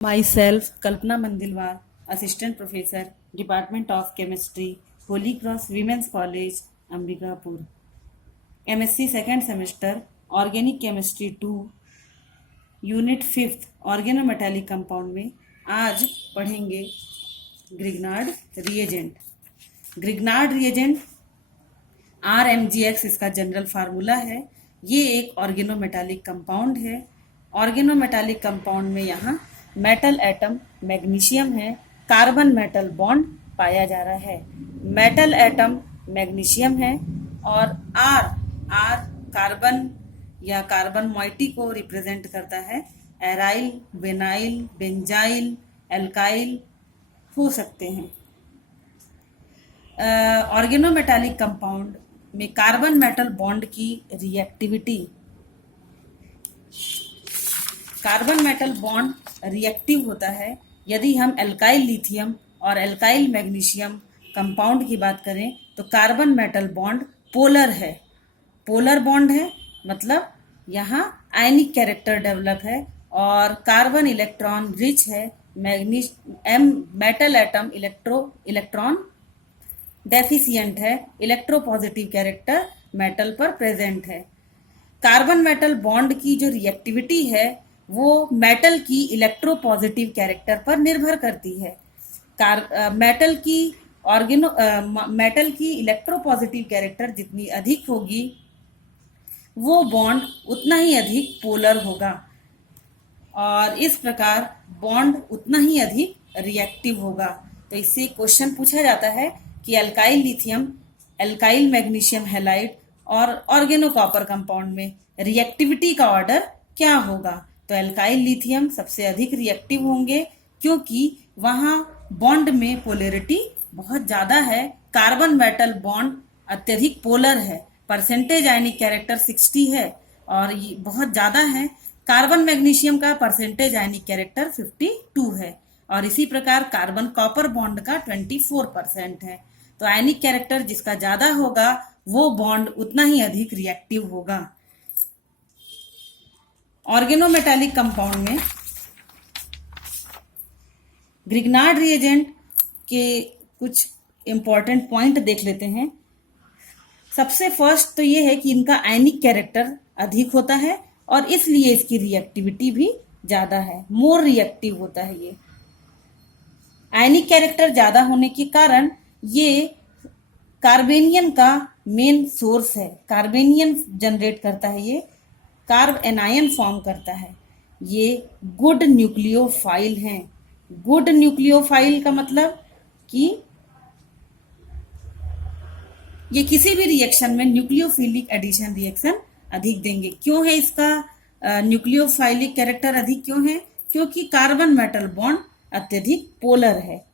Myself, Kalpana Mandilwar, Assistant Professor, Department of Chemistry, Holy Cross Women's College, Ambikapur. MSc second semester, Organic Chemistry 2, Unit 5th, Organometallic Compound में आज पढ़ेंगे Grignard reagent. Grignard reagent RMGX इसका general formula है। ये एक organometallic compound है। Organometallic compound में यहाँ मेटल एटम मैग्नीशियम है, कार्बन मेटल बॉन्ड पाया जा रहा है। मेटल एटम मैग्नीशियम है और R कार्बन या कार्बन मॉइटी को रिप्रेजेंट करता है। एराइल, बेनाइल, बेंजाइल, एल्काइल हो सकते हैं। ऑर्गेनोमेटालिक कंपाउंड में कार्बन मेटल बॉन्ड की reactivity, carbon metal bond reactive होता है यदि हम एल्काइल लिथियम और एल्काइल मैग्नीशियम कंपाउंड की बात करें तो कार्बन मेटल बॉन्ड पोलर है। पोलर बॉन्ड है मतलब यहाँ आयनिक कैरेक्टर डेवलप है और कार्बन इलेक्ट्रॉन रिच है। मेटल एटम इलेक्ट्रॉन डेफिशिएंट है, इलेक्ट्रोपॉजिटिव कैरेक्टर मेटल पर प्रेजेंट है। कार्बन मेटल बॉन्ड की जो रिएक्टिविटी है वो मेटल की इलेक्ट्रोपॉजिटिव कैरेक्टर पर निर्भर करती है। मेटल की इलेक्ट्रोपॉजिटिव कैरेक्टर जितनी अधिक होगी वो बॉन्ड उतना ही अधिक पोलर होगा और इस प्रकार बॉन्ड उतना ही अधिक रिएक्टिव होगा। तो इससे क्वेश्चन पूछा जाता है कि alkyl lithium, alkyl magnesium halide और ऑर्गेनो कॉपर कंपाउंड में रिएक्टिविटी का ऑर्डर क्या होगा। तो एल्काइल लिथियम सबसे अधिक रिएक्टिव होंगे क्योंकि वहां बॉन्ड में पोलैरिटी बहुत ज्यादा है। कार्बन मेटल बॉन्ड अत्यधिक पोलर है, परसेंटेज आयनिक कैरेक्टर 60 है और ये बहुत ज्यादा है। कार्बन मैग्नीशियम का परसेंटेज आयनिक कैरेक्टर 52 है और इसी प्रकार कार्बन कॉपर बॉन्ड का 24% है। तो आयनिक कैरेक्टर जिसका ज्यादा होगा वो बॉन्ड उतना ही अधिक रिएक्टिव होगा। ऑर्गेनोमेटालिक कंपाउंड में ग्रिग्नार्ड रिएजेंट के कुछ इंपॉर्टेंट पॉइंट देख लेते हैं। सबसे फर्स्ट तो ये है कि इनका आयनिक कैरेक्टर अधिक होता है और इसलिए इसकी रिएक्टिविटी भी ज्यादा है, मोर रिएक्टिव होता है। ये आयनिक कैरेक्टर ज्यादा होने के कारण ये कार्बेनियन का मेन सोर्स है। कार्बेनियन जनरेट करता है, ये कार्ब एनायन फॉर्म करता है। ये गुड न्यूक्लियोफाइल हैं। गुड न्यूक्लियोफाइल का मतलब कि ये किसी भी रिएक्शन में न्यूक्लियोफिलिक एडिशन रिएक्शन अधिक देंगे। क्यों है इसका न्यूक्लियोफाइलिक कैरेक्टर अधिक क्यों है? क्योंकि कार्बन मेटल बॉन्ड अत्यधिक पोलर है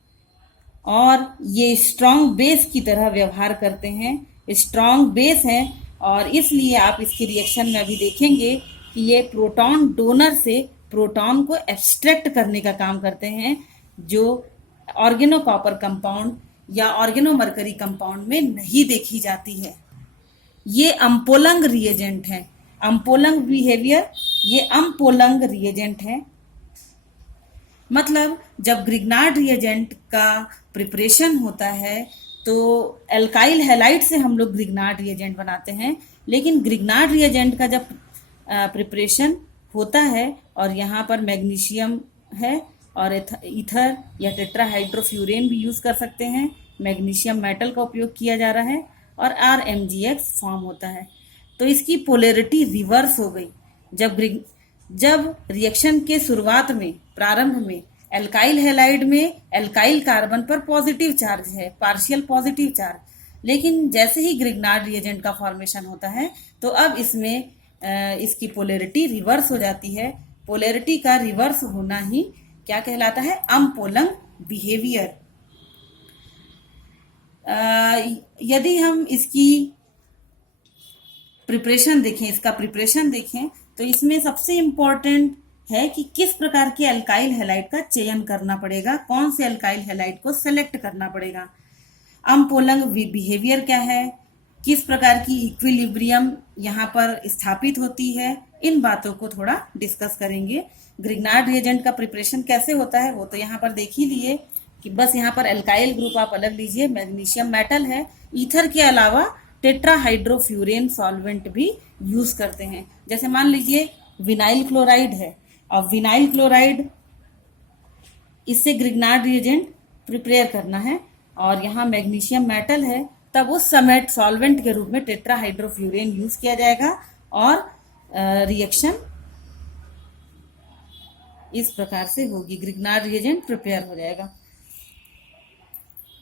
और ये स्ट्रॉन्ग बेस की तरह व्यवहार करते हैं। स्ट्रॉन्ग बेस है और इसलिए आप इसकी रिएक्शन में अभी देखेंगे कि ये प्रोटॉन डोनर से प्रोटॉन को एब्स्ट्रैक्ट करने का काम करते हैं, जो ऑर्गेनो कॉपर कंपाउंड या ऑर्गेनो मरकरी कंपाउंड में नहीं देखी जाती है। ये अम्पोलंग रिएजेंट है। अम्पोलंग बिहेवियर, ये अम्पोलंग रिएजेंट है। मतलब जब ग्रिग्नार्ड रिएजेंट का प्रिपरेशन होता है तो एल्काइल हैलाइड से हम लोग ग्रिग्नार्ड रिएजेंट बनाते हैं, लेकिन ग्रिग्नार्ड रिएजेंट का जब प्रिपरेशन होता है और यहाँ पर मैग्नीशियम है और ईथर या टेट्राहाइड्रोफ्यूरेन भी यूज कर सकते हैं। मैग्नीशियम मेटल का उपयोग किया जा रहा है और RMGX फॉर्म होता है। तो इसकी पोलैरिटी रिवर्स हो गई। जब रिएक्शन के शुरुआत में, प्रारंभ में एल्काइल हैलाइड में एल्काइल कार्बन पर पॉजिटिव चार्ज है, पार्शियल पॉजिटिव चार्ज, लेकिन जैसे ही ग्रिग्नार्ड रिएजेंट का फॉर्मेशन होता है तो अब इसमें इसकी पोलैरिटी रिवर्स हो जाती है। पोलैरिटी का रिवर्स होना ही क्या कहलाता है? अम्पोलंग बिहेवियर। यदि हम इसकी प्रिपरेशन देखें, इसका प्रिपरेशन देखें तो इसमें सबसे इंपॉर्टेंट है कि किस प्रकार के एल्काइल हैलाइड का चयन करना पड़ेगा, कौन से एल्काइल हैलाइड को सेलेक्ट करना पड़ेगा। अम्पोलंग बिहेवियर क्या है, किस प्रकार की इक्विलिब्रियम यहाँ पर स्थापित होती है, इन बातों को थोड़ा डिस्कस करेंगे। ग्रिग्नार्ड रिएजेंट का प्रिपरेशन कैसे होता है वो तो यहाँ पर देख ही लिए कि बस यहाँ पर एल्काइल ग्रुप आप अलग लीजिए, मैग्नीशियम मेटल है, ईथर के अलावा टेट्राहाइड्रोफ्यूरेन सॉल्वेंट भी यूज करते हैं। जैसे मान लीजिए विनाइल क्लोराइड है, और विनाइल क्लोराइड इससे ग्रिग्नार्ड रिएजेंट प्रिपेयर करना है और यहाँ मैग्नीशियम मेटल है, तब उस समय सॉल्वेंट के रूप में टेट्राहाइड्रोफ्यूरेन यूज किया जाएगा और रिएक्शन इस प्रकार से होगी, ग्रिग्नार्ड रिएजेंट प्रिपेयर हो जाएगा।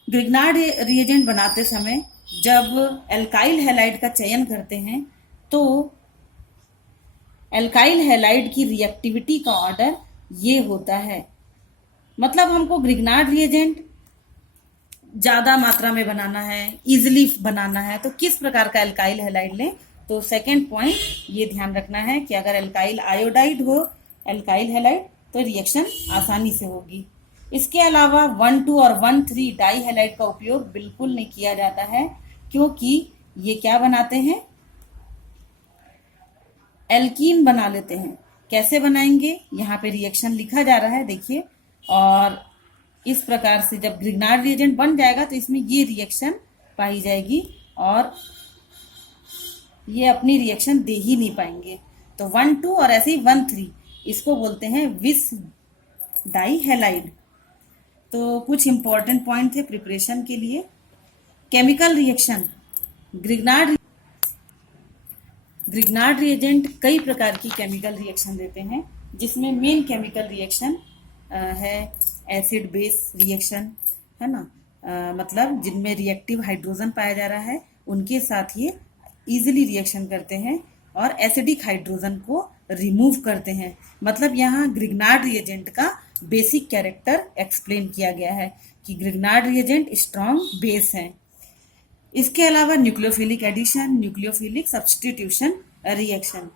ग्रिग्नार्ड रिएजेंट बनाते समय जब एल्काइल हैलाइड का चयन करते हैं तो एल्काइल हैलाइड की रिएक्टिविटी का ऑर्डर ये होता है। मतलब हमको ग्रिग्नार्ड रिएजेंट ज्यादा मात्रा में बनाना है, इजिली बनाना है, तो किस प्रकार का एल्काइल हैलाइड लें। तो सेकंड पॉइंट ये ध्यान रखना है कि अगर एल्काइल आयोडाइड हो एल्काइल हैलाइड तो रिएक्शन आसानी से होगी। इसके अलावा 1,2 और 1,3 डाई हैलाइड का उपयोग बिल्कुल नहीं किया जाता है, क्योंकि ये क्या बनाते हैं, एल्कीन बना लेते हैं। कैसे बनाएंगे, यहाँ पे रिएक्शन लिखा जा रहा है देखिए, और इस प्रकार से जब ग्रिग्नार्ड रिएजेंट बन जाएगा तो इसमें ये रिएक्शन पाई जाएगी और ये अपनी रिएक्शन दे ही नहीं पाएंगे। तो 1,2 और ऐसे ही 1,3 इसको बोलते हैं विस डाई हैलाइड। तो कुछ इंपॉर्टेंट पॉइंट थे प्रिपरेशन के लिए। केमिकल रिएक्शन, ग्रिग्नार्ड रिएजेंट कई प्रकार की केमिकल रिएक्शन देते हैं, जिसमें मेन केमिकल रिएक्शन है एसिड बेस रिएक्शन, है ना, मतलब जिनमें रिएक्टिव हाइड्रोजन पाया जा रहा है उनके साथ ये इजीली रिएक्शन करते हैं और एसिडिक हाइड्रोजन को रिमूव करते हैं। मतलब यहाँ ग्रिग्नार्ड रिएजेंट का बेसिक कैरेक्टर एक्सप्लेन किया गया है कि ग्रिग्नार्ड रिएजेंट स्ट्रॉन्ग बेस है। इसके अलावा nucleophilic addition, nucleophilic substitution reaction,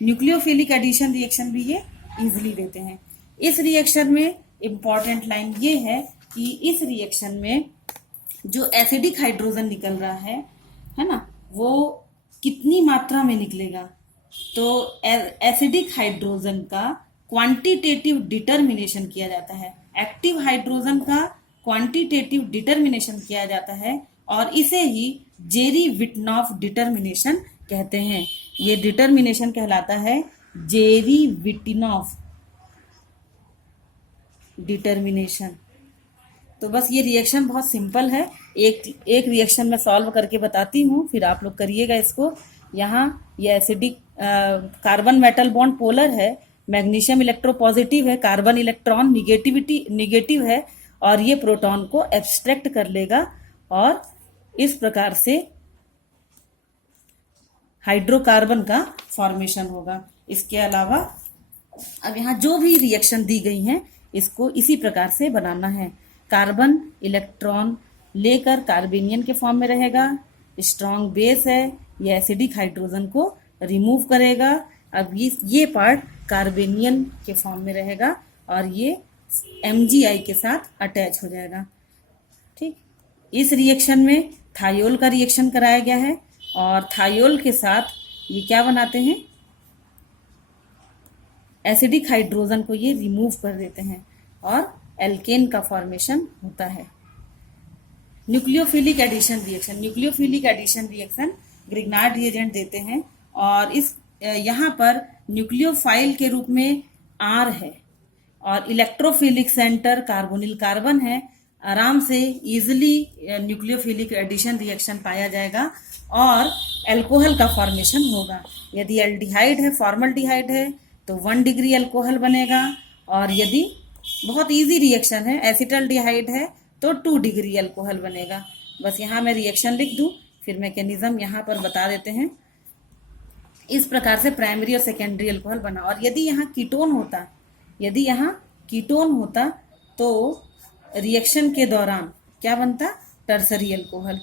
nucleophilic addition reaction भी ये इजीली देते हैं। इस रिएक्शन में इंपॉर्टेंट लाइन ये है कि इस रिएक्शन में जो एसिडिक हाइड्रोजन निकल रहा है ना, वो कितनी मात्रा में निकलेगा। तो एसिडिक हाइड्रोजन का क्वांटिटेटिव डिटर्मिनेशन किया जाता है, एक्टिव हाइड्रोजन का क्वांटिटेटिव डिटर्मिनेशन किया जाता है और इसे ही जेरी विटनॉफ डिटर्मिनेशन कहते हैं। ये डिटर्मिनेशन कहलाता है जेरी विटनॉफ डिटर्मिनेशन। तो बस ये रिएक्शन बहुत सिंपल है, एक रिएक्शन में सॉल्व करके बताती हूँ, फिर आप लोग करिएगा इसको। यहाँ ये acidic carbon metal bond polar है, मैग्नीशियम इलेक्ट्रोपॉजिटिव है, कार्बन इलेक्ट्रॉन निगेटिव है और ये प्रोटॉन को एब्स्ट्रैक्ट कर लेगा और इस प्रकार से हाइड्रोकार्बन का फॉर्मेशन होगा। इसके अलावा अब यहाँ जो भी रिएक्शन दी गई हैं इसको इसी प्रकार से बनाना है। कार्बन इलेक्ट्रॉन लेकर कार्बेनियन के फॉर्म में रहेगा, स्ट्रॉन्ग बेस है, ये एसिडिक हाइड्रोजन को रिमूव करेगा। अब ये पार्ट कार्बेनियन के फॉर्म में रहेगा और ये MgI के साथ अटैच हो जाएगा। ठीक, इस रिएक्शन में थायोल का रिएक्शन कराया गया है और थायोल के साथ ये क्या बनाते हैं, एसिडिक हाइड्रोजन को ये रिमूव कर देते हैं और एल्केन का फॉर्मेशन होता है। Nucleophilic addition reaction Grignard reagent देते हैं और इस यहाँ पर न्यूक्लियोफाइल के रूप में R है और इलेक्ट्रोफिलिक सेंटर कार्बोनिल कार्बन है। आराम से इजिली न्यूक्लियोफिलिक एडिशन रिएक्शन पाया जाएगा और अल्कोहल का फॉर्मेशन होगा। यदि एल्डिहाइड है, फॉर्मल्डिहाइड है तो 1 डिग्री अल्कोहल बनेगा और यदि बहुत इजी रिएक्शन है, एसिटल्डिहाइड है तो 2 डिग्री अल्कोहल बनेगा। बस यहाँ मैं रिएक्शन लिख दूं, फिर मैकेनिज्म यहाँ पर बता देते हैं। इस प्रकार से प्राइमरी और सेकेंडरी अल्कोहल बना। और यदि यहाँ कीटोन होता तो रिएक्शन के दौरान क्या बनता, टर्सरी अल्कोहल।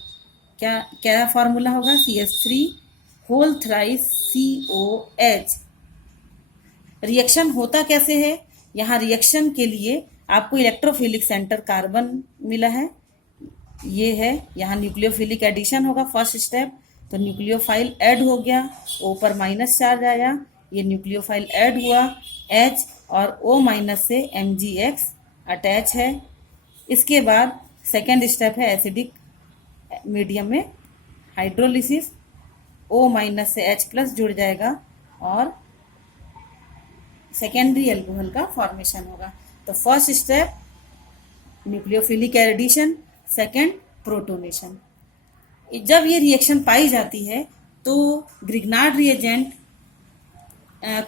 क्या फॉर्मूला होगा, CH3 whole thrice COH। Reaction होता कैसे है, यहाँ रिएक्शन के लिए आपको इलेक्ट्रोफिलिक सेंटर कार्बन मिला है, ये है। यहाँ न्यूक्लियोफिलिक एडिशन होगा फर्स्ट स्टेप, तो न्यूक्लियोफाइल ऐड हो गया, ऊपर माइनस चार्ज आया, ये न्यूक्लियोफाइल ऐड हुआ, H और O- से MgX अटैच है। इसके बाद सेकेंड स्टेप है एसिडिक मीडियम में हाइड्रोलिसिस, O- से H+ जुड़ जाएगा और सेकेंडरी एल्कोहल का फॉर्मेशन होगा। तो first step nucleophilic addition, second protonation. जब ये रिएक्शन पाई जाती है तो ग्रिग्नार्ड रिएजेंट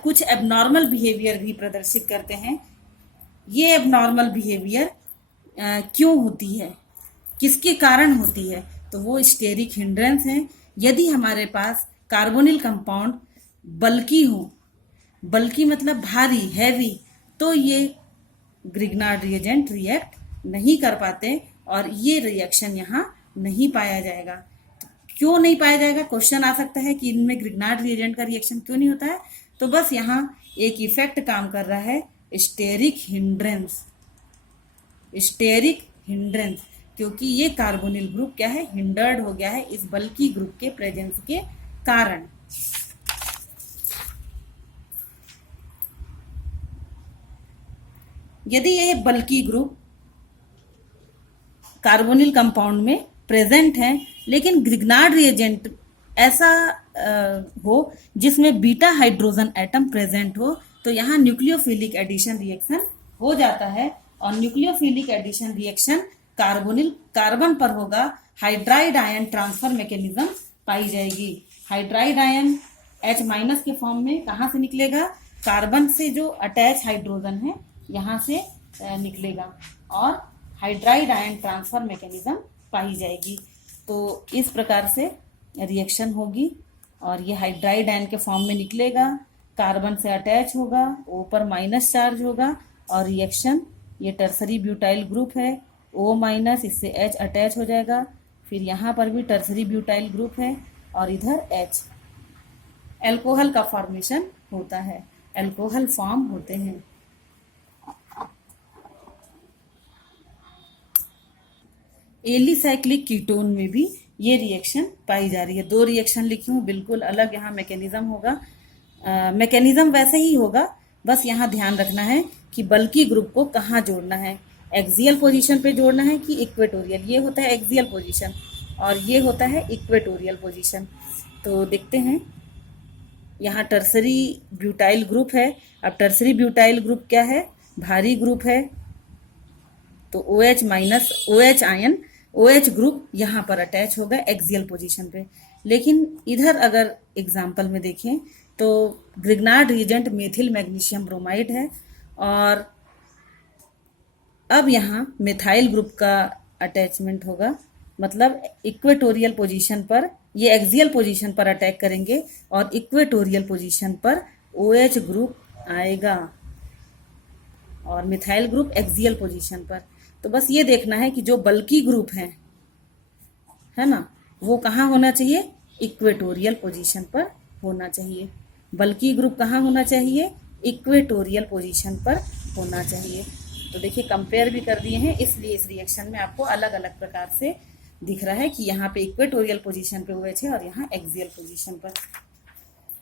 कुछ एबनॉर्मल बिहेवियर भी प्रदर्शित करते हैं। ये एबनॉर्मल बिहेवियर क्यों होती है, किसके कारण होती है? तो वो स्टेरिक हिंड्रेंस है। यदि हमारे पास कार्बोनिल कंपाउंड बल्की हो, बल्की मतलब भारी, हैवी, तो ये ग्रिग्नार्ड रिएजेंट रिएक्ट नहीं कर पाते और ये रिएक्शन यहाँ नहीं पाया जाएगा। तो क्यों नहीं पाया जाएगा? क्वेश्चन आ सकता है कि इनमें ग्रिग्नार्ड रिएजेंट का रिएक्शन क्यों नहीं होता है। तो बस यहाँ एक इफेक्ट काम कर रहा है, स्टेरिक हिंड्रेंस। स्टेरिक हिंड्रेंस, क्योंकि ये कार्बोनिल ग्रुप क्या है, हिंडर्ड हो गया है इस बल्की ग्रुप के प्रेजेंस के कारण। यदि यह बल्की ग्रुप कार्बोनिल कंपाउंड में प्रेजेंट है लेकिन ग्रिग्नार्ड रिएजेंट ऐसा हो जिसमें बीटा हाइड्रोजन एटम प्रेजेंट हो, तो यहाँ न्यूक्लियोफिलिक एडिशन रिएक्शन हो जाता है। और न्यूक्लियोफिलिक एडिशन रिएक्शन कार्बन पर होगा। हाइड्राइड आयन ट्रांसफर मैकेनिज्म पाई जाएगी। हाइड्राइड आयन H- के फॉर्म में कहाँ से निकलेगा? कार्बन से जो अटैच हाइड्रोजन है यहाँ से निकलेगा और हाइड्राइड आयन ट्रांसफर मैकेनिज्म पाई जाएगी। तो इस प्रकार से रिएक्शन होगी और ये हाइड्राइड आयन के फॉर्म में निकलेगा, कार्बन से अटैच होगा, O पर माइनस चार्ज होगा और रिएक्शन, ये टर्सरी ब्यूटाइल ग्रुप है, O- इससे H अटैच हो जाएगा, फिर यहाँ पर भी टर्सरी ब्यूटाइल ग्रुप है और इधर H, एल्कोहल का फॉर्मेशन होता है, एल्कोहल फॉर्म होते हैं। एलिसाइक्लिक कीटोन में भी ये रिएक्शन पाई जा रही है। दो रिएक्शन लिखी हूँ, बिल्कुल अलग यहाँ मैकेनिज्म होगा। मैकेनिज्म वैसे ही होगा, बस यहाँ ध्यान रखना है कि बल्की ग्रुप को कहाँ जोड़ना है, एक्सियल पोजीशन पे जोड़ना है कि इक्वेटोरियल। ये होता है एक्सियल पोजीशन और ये होता है इक्वेटोरियल पोजीशन। तो देखते हैं, यहाँ टर्सरी ब्यूटाइल ग्रुप है। अब टर्सरी ब्यूटाइल ग्रुप क्या है? भारी ग्रुप है। तो OH- आयन, OH ग्रुप यहाँ पर अटैच होगा एक्सियल पोजीशन पे। लेकिन इधर अगर एग्जाम्पल में देखें तो Grignard reagent methyl magnesium bromide है और अब यहाँ मिथाइल ग्रुप का अटैचमेंट होगा, मतलब इक्वेटोरियल पोजीशन पर, ये एक्सियल पोजीशन पर अटैक करेंगे और इक्वेटोरियल पोजीशन पर OH ग्रुप आएगा और मिथाइल ग्रुप एक्सियल पोजीशन पर। तो बस ये देखना है कि जो बल्की ग्रुप है ना, वो कहाँ होना चाहिए? इक्वेटोरियल पोजीशन पर होना चाहिए। बल्की ग्रुप कहाँ होना चाहिए? इक्वेटोरियल पोजीशन पर होना चाहिए। तो देखिए कंपेयर भी कर दिए हैं, इसलिए इस रिएक्शन में आपको अलग अलग प्रकार से दिख रहा है कि यहाँ पे इक्वेटोरियल पोजीशन पे OH है और यहाँ एक्सियल पोजीशन पर।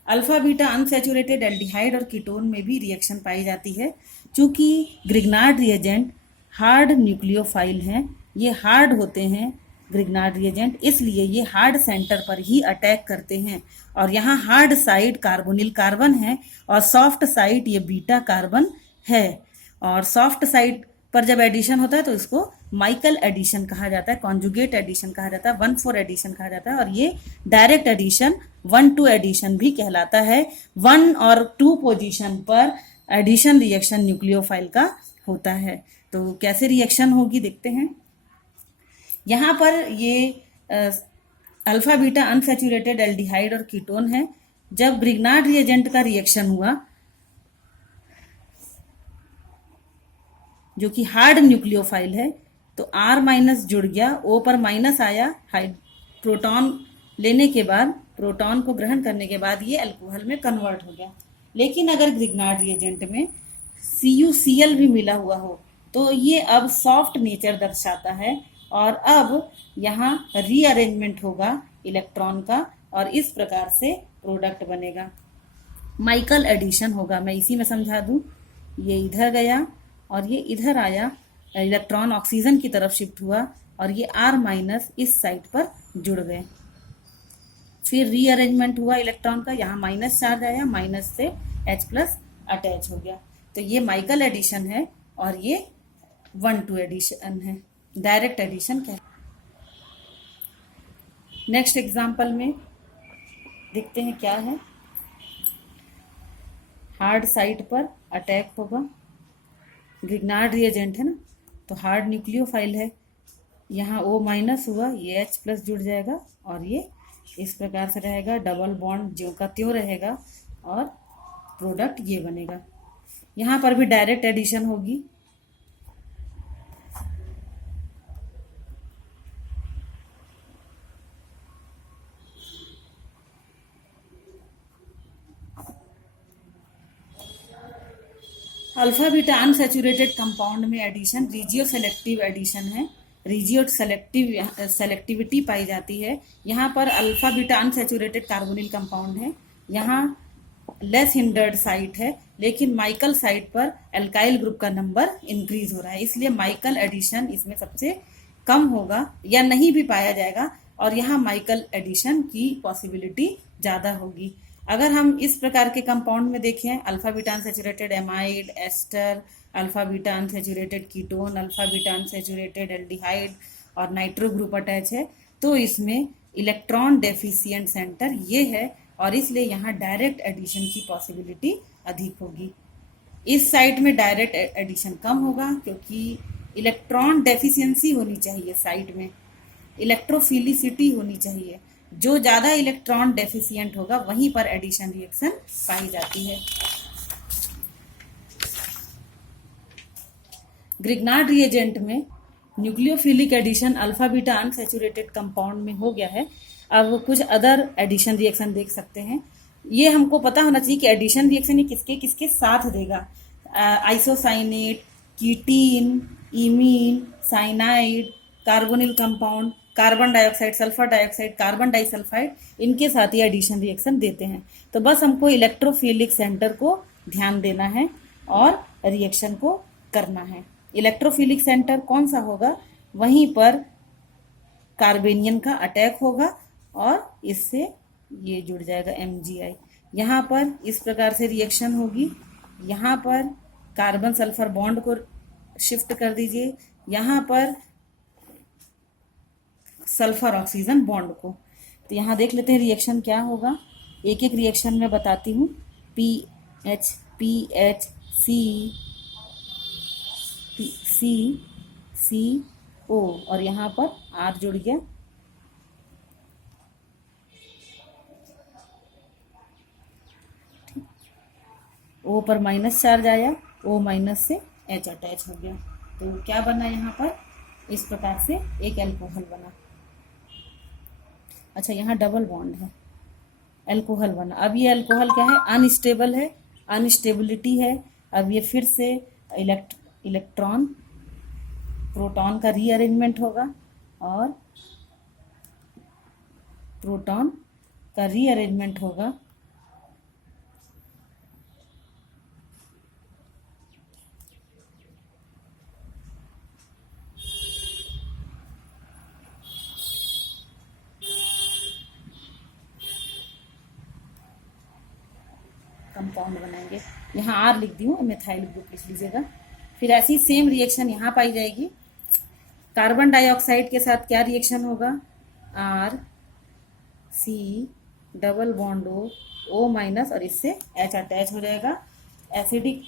अल्फा बीटा अनसैचुरेटेड एल्डिहाइड और कीटोन में भी रिएक्शन पाई जाती है। चूंकि ग्रिग्नार्ड रिएजेंट हार्ड न्यूक्लियोफाइल हैं, ये हार्ड होते हैं ग्रिग्नार्ड रिएजेंट, इसलिए ये हार्ड सेंटर पर ही अटैक करते हैं और यहाँ हार्ड साइड कार्बोनिल कार्बन है और सॉफ्ट साइड ये बीटा कार्बन है। और सॉफ्ट साइड पर जब एडिशन होता है तो इसको माइकल एडिशन कहा जाता है, कॉन्जुगेट एडिशन कहा जाता है, 1,4 एडिशन कहा जाता है और ये डायरेक्ट एडिशन 1,2 एडिशन भी कहलाता है। 1 और 2 पोजीशन पर एडिशन रिएक्शन न्यूक्लियोफाइल का होता है। तो कैसे रिएक्शन होगी देखते हैं। यहाँ पर ये अल्फा बीटा अनसैचुरेटेड एल्डिहाइड और कीटोन है। जब ग्रिग्नार्ड रिएजेंट का रिएक्शन हुआ जो कि हार्ड न्यूक्लियोफाइल है, तो R- जुड़ गया, O पर माइनस आया, प्रोटॉन लेने के बाद, प्रोटॉन को ग्रहण करने के बाद ये अल्कोहल में कन्वर्ट हो गया। लेकिन अगर ग्रिग्नार्ड रिएजेंट में CuCl भी मिला हुआ हो तो ये अब सॉफ्ट नेचर दर्शाता है और अब यहाँ रीअरेंजमेंट होगा इलेक्ट्रॉन का और इस प्रकार से प्रोडक्ट बनेगा, माइकल एडिशन होगा। मैं इसी में समझा दूं, ये इधर गया और ये इधर आया, इलेक्ट्रॉन ऑक्सीजन की तरफ शिफ्ट हुआ और ये R माइनस इस साइड पर जुड़ गए। फिर रीअरेंजमेंट हुआ इलेक्ट्रॉन का, यहाँ माइनस चार्ज आया, माइनस से H प्लस अटैच हो गया। तो ये माइकल एडिशन है और ये 1-2 एडिशन है, डायरेक्ट एडिशन कहते हैं। नेक्स्ट एग्जाम्पल में देखते हैं क्या है। हार्ड साइड पर अटैक होगा, ग्रिग्नार्ड रिएजेंट है ना, तो हार्ड न्यूक्लियोफाइल है। यहाँ O माइनस हुआ, ये H प्लस जुड़ जाएगा और ये इस प्रकार से रहेगा, डबल बॉन्ड ज्यों का त्यों रहेगा और प्रोडक्ट ये बनेगा। यहाँ पर भी डायरेक्ट एडिशन होगी। अल्फा बीटा अनसैचुरेटेड कंपाउंड में एडिशन रीजियो सेलेक्टिव एडिशन है, रीजियो सेलेक्टिविटी पाई जाती है। यहाँ पर alpha beta unsaturated carbonyl compound है, यहाँ लेस हिंडर्ड साइट है, लेकिन माइकल साइट पर एल्काइल ग्रुप का नंबर इंक्रीज हो रहा है, इसलिए माइकल एडिशन इसमें सबसे कम होगा या नहीं भी पाया जाएगा और यहाँ माइकल एडिशन की पॉसिबिलिटी ज़्यादा होगी। अगर हम इस प्रकार के कंपाउंड में देखें, alpha beta unsaturated amide, ester, alpha beta unsaturated ketone, alpha beta unsaturated aldehyde और नाइट्रो ग्रुप अटैच है, तो इसमें इलेक्ट्रॉन डेफिशिएंट सेंटर ये है और इसलिए यहाँ डायरेक्ट एडिशन की पॉसिबिलिटी अधिक होगी। इस साइट में डायरेक्ट एडिशन कम होगा क्योंकि इलेक्ट्रॉन डेफिशिएंसी होनी चाहिए, साइट में इलेक्ट्रोफिलिसिटी होनी चाहिए। जो ज़्यादा इलेक्ट्रॉन डेफिशिएंट होगा वहीं पर एडिशन रिएक्शन पाई जाती है। ग्रिग्नार्ड रिएजेंट में nucleophilic addition alpha beta unsaturated compound में हो गया है। अब कुछ अदर एडिशन रिएक्शन देख सकते हैं। ये हमको पता होना चाहिए कि एडिशन रिएक्शन ये किसके किसके साथ देगा। Isocyanate, ketene, imine, cyanide, carbonyl compound, carbon dioxide, sulphur dioxide, carbon disulphide, इनके साथ ही एडिशन रिएक्शन देते हैं। तो बस हमको इलेक्ट्रोफिलिक सेंटर को ध्यान देना है और रिएक्शन को करना है। इलेक्ट्रोफिलिक सेंटर कौन सा होगा, वहीं पर कार्बेनियन का अटैक होगा और इससे ये जुड़ जाएगा MgI। यहाँ पर इस प्रकार से रिएक्शन होगी, यहाँ पर कार्बन सल्फर बॉन्ड को शिफ्ट कर दीजिए, यहाँ पर सल्फर ऑक्सीजन बॉन्ड को। तो यहाँ देख लेते हैं रिएक्शन क्या होगा, एक एक रिएक्शन में बताती हूँ। PH PH C C CO और यहाँ पर R जुड़ गया, O पर माइनस चार्ज आया, O माइनस से H अटैच हो गया। तो क्या बना यहाँ पर, इस प्रकार से एक एल्कोहल बना। अच्छा, यहाँ डबल बॉन्ड है, एल्कोहल बना। अब ये एल्कोहल क्या है, अनस्टेबल है, अनस्टेबिलिटी है। अब ये फिर से इलेक्ट्रॉन प्रोटॉन का रीअरेंजमेंट होगा और प्रोटॉन का रीअरेंजमेंट होगा कंपाउंड बनाएंगे। यहाँ R लिख दी हूँ, मिथाइल ग्रुप लिख लीजिएगा। फिर ऐसी सेम रिएक्शन यहाँ पाई जाएगी। कार्बन डाइऑक्साइड के साथ क्या रिएक्शन होगा, R C double bond O minus और इससे H अटैच हो जाएगा। एसिडिक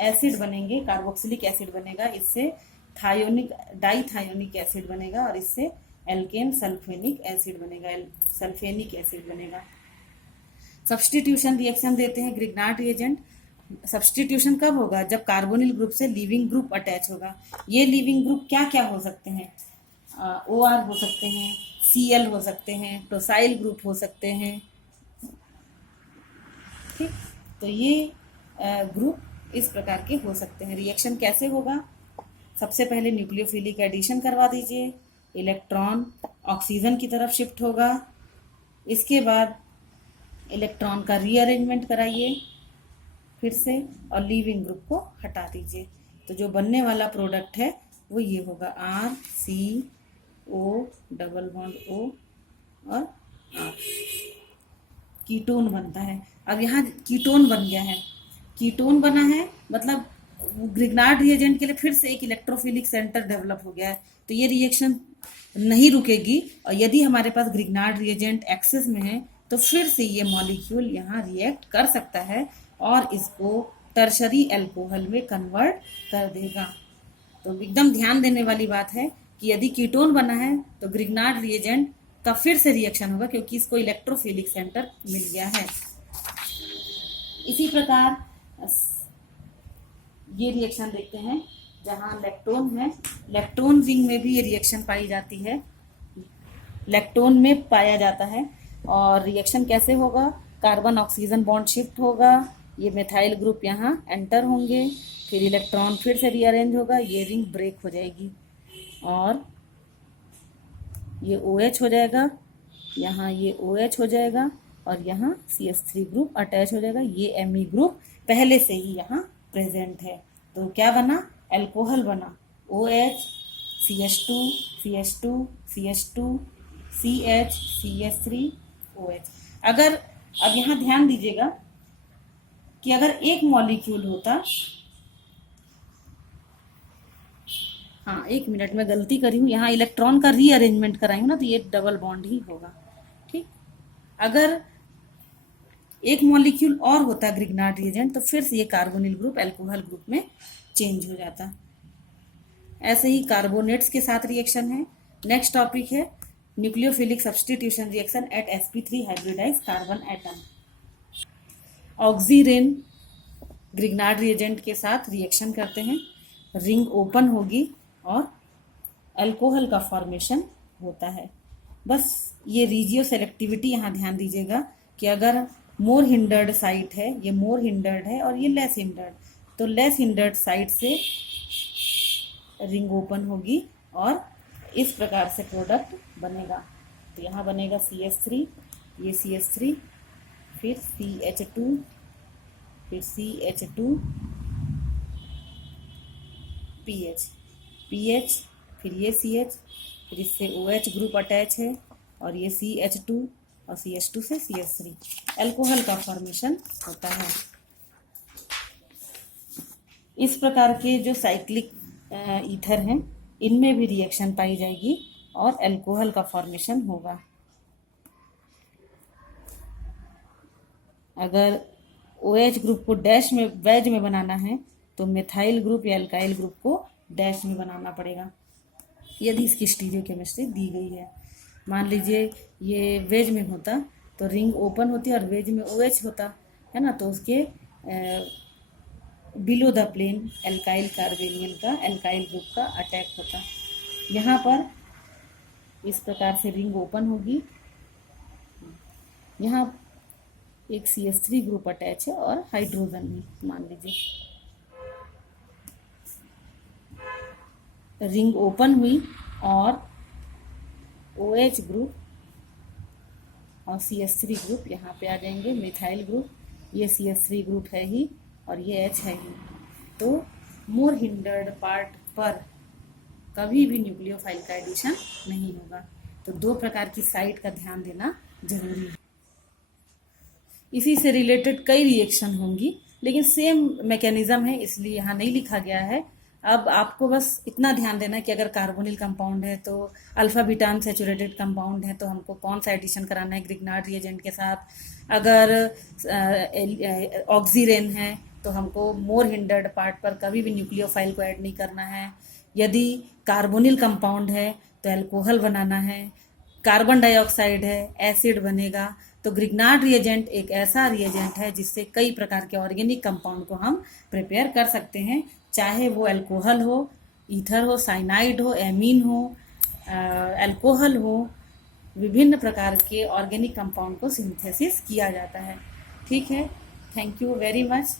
एसिड बनेंगे, कार्बोक्सिलिक एसिड बनेगा, इससे थायोनिक डाइथायोनिक एसिड बनेगा और इससे एल्केन सल्फेनिक एसिड बनेगा, सल्फेनिक एसिड बनेगा। सब्स्टिट्यूशन रिएक्शन देते हैं ग्रिग्नार्ड रिएजेंट। सब्स्टिट्यूशन कब होगा, जब कार्बोनिल ग्रुप से लीविंग ग्रुप अटैच होगा। ये लीविंग ग्रुप क्या क्या हो सकते हैं, OR हो सकते हैं, Cl हो सकते हैं, टोसाइल ग्रुप हो सकते हैं। ठीक, तो ये ग्रुप इस प्रकार के हो सकते हैं। रिएक्शन कैसे होगा, सबसे पहले न्यूक्लियोफिलिक एडिशन करवा दीजिए, इलेक्ट्रॉन ऑक्सीजन की तरफ शिफ्ट होगा, इसके बाद इलेक्ट्रॉन का रीअरेंजमेंट कराइए, फिर से और लीविंग ग्रुप को हटा दीजिए। तो जो बनने वाला प्रोडक्ट है वो ये होगा RCO डबल बॉन्ड O और R, कीटोन बनता है। अब यहाँ कीटोन बन गया है, कीटोन बना है मतलब ग्रिग्नार्ड रिएजेंट के लिए फिर से एक इलेक्ट्रोफिलिक सेंटर डेवलप हो गया है। तो ये रिएक्शन नहीं रुकेगी और यदि हमारे पास ग्रिग्नार्ड रिएजेंट एक्सेस में है तो फिर से ये मॉलिक्यूल यहाँ रिएक्ट कर सकता है और इसको टर्शरी अल्कोहल में कन्वर्ट कर देगा। तो एकदम ध्यान देने वाली बात है कि यदि कीटोन बना है तो ग्रिग्नार्ड रिएजेंट का फिर से रिएक्शन होगा क्योंकि इसको इलेक्ट्रोफिलिक सेंटर मिल गया है। इसी प्रकार ये रिएक्शन देखते हैं जहाँ लेक्टोन है, लेक्टोन रिंग में भी ये रिएक्शन पाई जाती है, लेक्टोन में पाया जाता है। और रिएक्शन कैसे होगा, कार्बन ऑक्सीजन बॉन्ड शिफ्ट होगा, ये मिथाइल ग्रुप यहाँ एंटर होंगे, फिर इलेक्ट्रॉन फिर से रीअरेंज होगा, ये रिंग ब्रेक हो जाएगी और ये OH हो जाएगा, यहाँ ये OH हो जाएगा और यहाँ CH3 ग्रुप अटैच हो जाएगा। ये Me ग्रुप पहले से ही यहाँ प्रेजेंट है। तो क्या बना, अल्कोहल बना, OH CH2 CH2 CH2 CH CH3 OH। अगर अब यहाँ ध्यान दीजिएगा कि अगर एक मॉलिक्यूल होता, हाँ 1 मिनट में गलती करी हूँ, यहाँ इलेक्ट्रॉन का रीअरेंजमेंट कराई हूँ ना, तो ये डबल बॉन्ड ही होगा। ठीक, अगर एक मॉलिक्यूल और होता ग्रिग्नार्ड रिएजेंट तो फिर से ये कार्बोनिल ग्रुप अल्कोहल ग्रुप में चेंज हो जाता। ऐसे ही कार्बोनेट्स के साथ रिएक्शन है। नेक्स्ट टॉपिक है nucleophilic substitution reaction at sp3 hybridize carbon atom. Oxirane Grignard reagent के साथ रिएक्शन करते हैं, रिंग ओपन होगी और अल्कोहल का फॉर्मेशन होता है। बस ये रीजियो सेलेक्टिविटी यहाँ ध्यान दीजिएगा कि अगर मोर हिंडर्ड साइट है, ये मोर हिंडर्ड है और ये लेस हिंडर्ड, तो लेस हिंडर्ड साइट से रिंग ओपन होगी और इस प्रकार से प्रोडक्ट बनेगा। तो यहाँ बनेगा CH3, ये CH3, फिर CH2, फिर CH2 PH, फिर ये CH, फिर इससे OH ग्रुप अटैच है और ये CH2 और CH2 से CH3, अल्कोहल का फॉर्मेशन होता है। इस प्रकार के जो साइक्लिक ईथर हैं इनमें भी रिएक्शन पाई जाएगी और अल्कोहल का फॉर्मेशन होगा। अगर OH ग्रुप को डैश में वेज में बनाना है तो मिथाइल ग्रुप या अल्काइल ग्रुप को डैश में बनाना पड़ेगा यदि इसकी स्टीरियोकेमिस्ट्री दी गई है। मान लीजिए ये वेज में होता तो रिंग ओपन होती और वेज में OH होता है ना, तो उसके बिलो द प्लेन एल्काइल कार्बेनियन का एल्काइल ग्रुप का अटैक होता। यहाँ पर इस प्रकार से रिंग ओपन होगी, यहाँ एक CH3 ग्रुप अटैच है और हाइड्रोजन भी मान लीजिए, रिंग ओपन हुई और OH ग्रुप और CH3 ग्रुप यहाँ पे आ जाएंगे, मिथाइल ग्रुप, ये CH3 ग्रुप है ही और ये H है ही। तो मोर हिंडर्ड पार्ट पर कभी भी न्यूक्लियोफाइल का एडिशन नहीं होगा। तो 2 प्रकार की साइट का ध्यान देना जरूरी है। इसी से रिलेटेड कई रिएक्शन होंगी लेकिन सेम मैकेनिज्म है इसलिए यहाँ नहीं लिखा गया है। अब आपको बस इतना ध्यान देना है कि अगर कार्बोनिल कंपाउंड है तो अल्फा बीटा अनसैचुरेटेड कंपाउंड है तो हमको कौन सा एडिशन कराना है ग्रिग्नार्ड रिएजेंट के साथ। अगर ऑक्सीरेन है तो हमको मोर हिंडर्ड पार्ट पर कभी भी न्यूक्लियोफाइल को ऐड नहीं करना है। यदि कार्बोनिल कंपाउंड है तो अल्कोहल बनाना है, कार्बन डाइऑक्साइड है एसिड बनेगा। तो ग्रिग्नार्ड रिएजेंट एक ऐसा रिएजेंट है जिससे कई प्रकार के ऑर्गेनिक कंपाउंड को हम प्रिपेयर कर सकते हैं, चाहे वो अल्कोहल हो, ईथर हो, साइनाइड हो, एमीन हो, अल्कोहल हो, विभिन्न प्रकार के ऑर्गेनिक कंपाउंड को सिंथेसिस किया जाता है। ठीक है, थैंक यू वेरी मच।